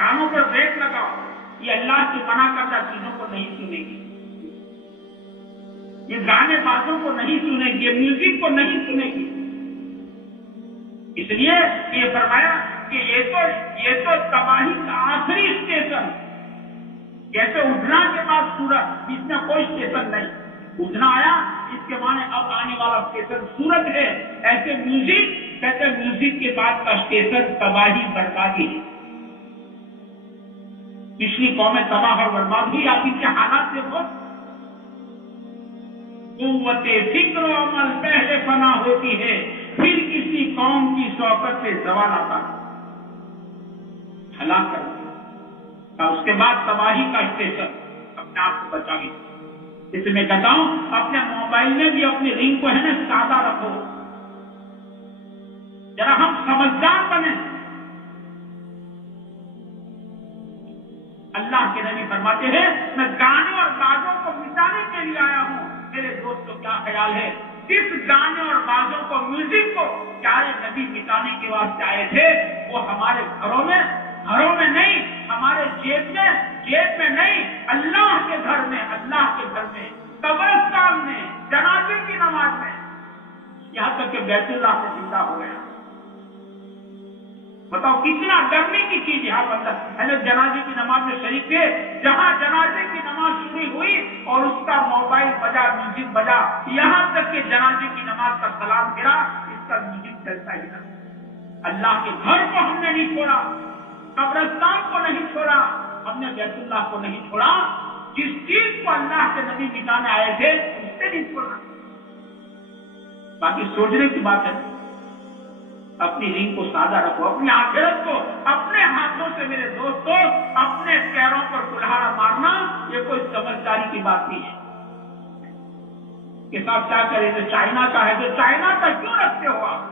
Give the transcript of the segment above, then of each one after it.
کانوں پر بریک لگاؤ، یہ اللہ کی منع کردہ چیزوں کو نہیں سنے گی، یہ گانے بازوں کو نہیں سنے گی، یہ میوزک کو نہیں سنے گی۔ اس لیے یہ فرمایا کہ یہ تو تباہی کا آخری اسٹیشن، جیسے اٹھنا کے بعد سورج، اس میں کوئی اسٹیشن نہیں، اٹھنا آیا اس کے معنی اب آنے والا اسٹیشن سورج ہے، ایسے میوزک کہتے ہیں میوزک کے بعد کا اسٹیشن تباہی بربادی ہے۔ پچھلی قومیں تباہ اور برباد ہوئی، آپ ان کے حالات دیکھو، قوت فکر و عمل پہلے فنا ہوتی ہے، پھر کسی قوم کی شوکت سے زوال آتا ہے، ہلاک کر دیا، اور اس کے بعد تباہی کا اسٹیشن۔ اپنے آپ کو بچا گی، اس میں کہتا ہوں اپنے موبائل میں بھی اپنی رنگ کو ہے نا سادہ رکھو، ذرا ہم سمجھدار بنیں۔ اللہ کے نبی فرماتے ہیں میں گانے اور بازوں کو مٹانے کے لیے آیا ہوں۔ میرے دوستوں کیا خیال ہے، جس گانے اور بازوں کو، میوزک کو پیارے نبی مٹانے کے واسطے آئے تھے، وہ ہمارے گھروں میں نہیں، ہمارے جیب میں نہیں، اللہ کے گھر میں قبرستان میں جنازے کی نماز میں، یہاں تک کہ بیت اللہ سے زندہ ہو گیا۔ بتاؤ کتنا ڈرنے کی چیز یہاں پر جنازے کی نماز میں شریک تھے، جہاں جنازے کی نماز شروع ہوئی اور اس کا موبائل بجا، میوزک بجا، یہاں تک کہ جنازے کی نماز کا سلام گرا، اس کا میوزک چلتا ہی رہا۔ اللہ کے گھر کو ہم نے نہیں چھوڑا، قبرستان کو نہیں چھوڑا، ہم نے بیت اللہ کو نہیں چھوڑا، جس چیز کو اللہ کے نبی مٹانے آئے تھے اس سے نہیں چھوڑا۔ باقی سوچنے کی بات ہے، اپنی رنگ کو سادہ رکھو، اپنی آخرت کو اپنے ہاتھوں سے میرے دوستوں، اپنے پیروں پر کلہاڑا مارنا یہ کوئی سمجھداری کی بات نہیں ہے۔ کے ساتھ کیا کرے، جو چائنا کا ہے، جو چائنا کا کیوں رکھتے ہو آپ؟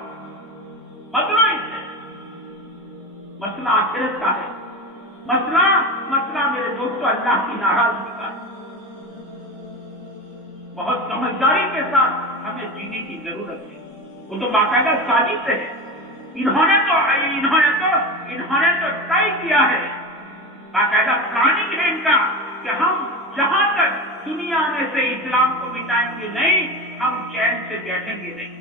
بدلو اس سے، مسئلہ آخرت کا ہے، مسئلہ میرے دوستوں اللہ کی ناراضگی کا ہے۔ بہت سمجھداری کے ساتھ ہمیں جینے کی ضرورت ہے۔ وہ تو باقاعدہ سازش ہے، انہوں نے تو طے کیا ہے، باقاعدہ پلاننگ ہے ان کا کہ ہم جہاں تک دنیا میں سے اسلام کو مٹائیں گے نہیں، ہم چین سے بیٹھیں گے نہیں۔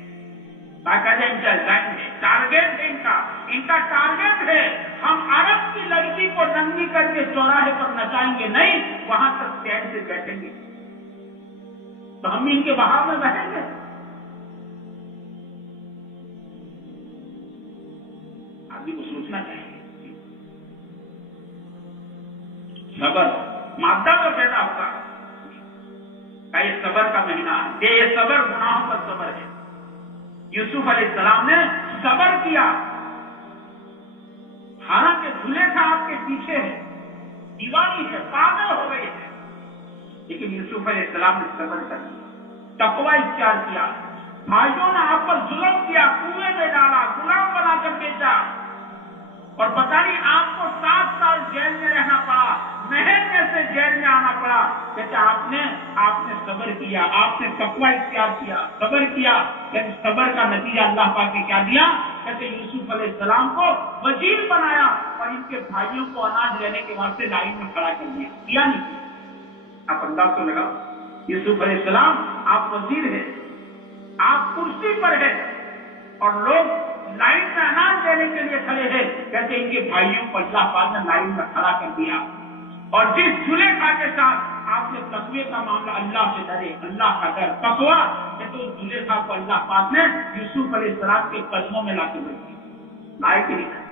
باقاعدہ ان کا ذہن ہے، ٹارگیٹ ہے ان کا ٹارگیٹ ہے، ہم عرب کی لڑکی کو ننگی کر کے چوراہے پر نچائیں گے نہیں، وہاں تک چین سے بیٹھیں گے۔ تو ہم ان کے بہاؤ میں بہیں گے۔ آدمی کو سوچنا چاہیے۔ صبر، مادہ تو پیدا ہوگا، یہ صبر کا مہینہ ہے، یہ صبر گناہوں پر صبر ہے۔ یوسف علیہ السلام نے صبر کیا، حالانکہ زلیخا آپ کے پیچھے ہے، دیوانی ہے، پاگل ہو گئی ہے، لیکن یوسف علیہ السلام نے صبر کر دیا، تقوی اختیار کیا۔ بھائیوں نے آپ پر ظلم کیا، کنویں میں ڈالا، غلام بنا کر بیچا، اور پتہ نہیں آپ کو 7 سال جیل میں رہنا پڑا، محل میں سے جیل میں آنا پڑا۔ کہتے آپ نے صبر کیا، آپ نے تقوی اختیار کیا، صبر کیا۔ لیکن صبر کا نتیجہ اللہ پاک نے کیا دیا؟ کہتے یوسف علیہ السلام کو وزیر بنایا اور ان کے بھائیوں کو اناج لینے کے واسطے لائن میں کھڑا کر دیا۔ کیا نہیں؟ آپ انداز تو لگاؤ، یوسف علیہ السلام آپ وزیر ہیں، آپ کرسی پر ہیں، اور لوگ لائن میں اناج دینے کے لیے کھڑے ہیں۔ کہتے ان کے بھائیوں کو اللہ پاک نے لائن میں کھڑا کر دیا، اور جس زلیخا کے ساتھ آپ نے تقوی کا معاملہ، اللہ سے ڈرے، اللہ کا ڈر، تقوی، کہ اس زلیخا کو اللہ پاک نے یوسف علیہ السلام کے قدموں میں لا کے رکھ دیا، لائے کہ نہیں؟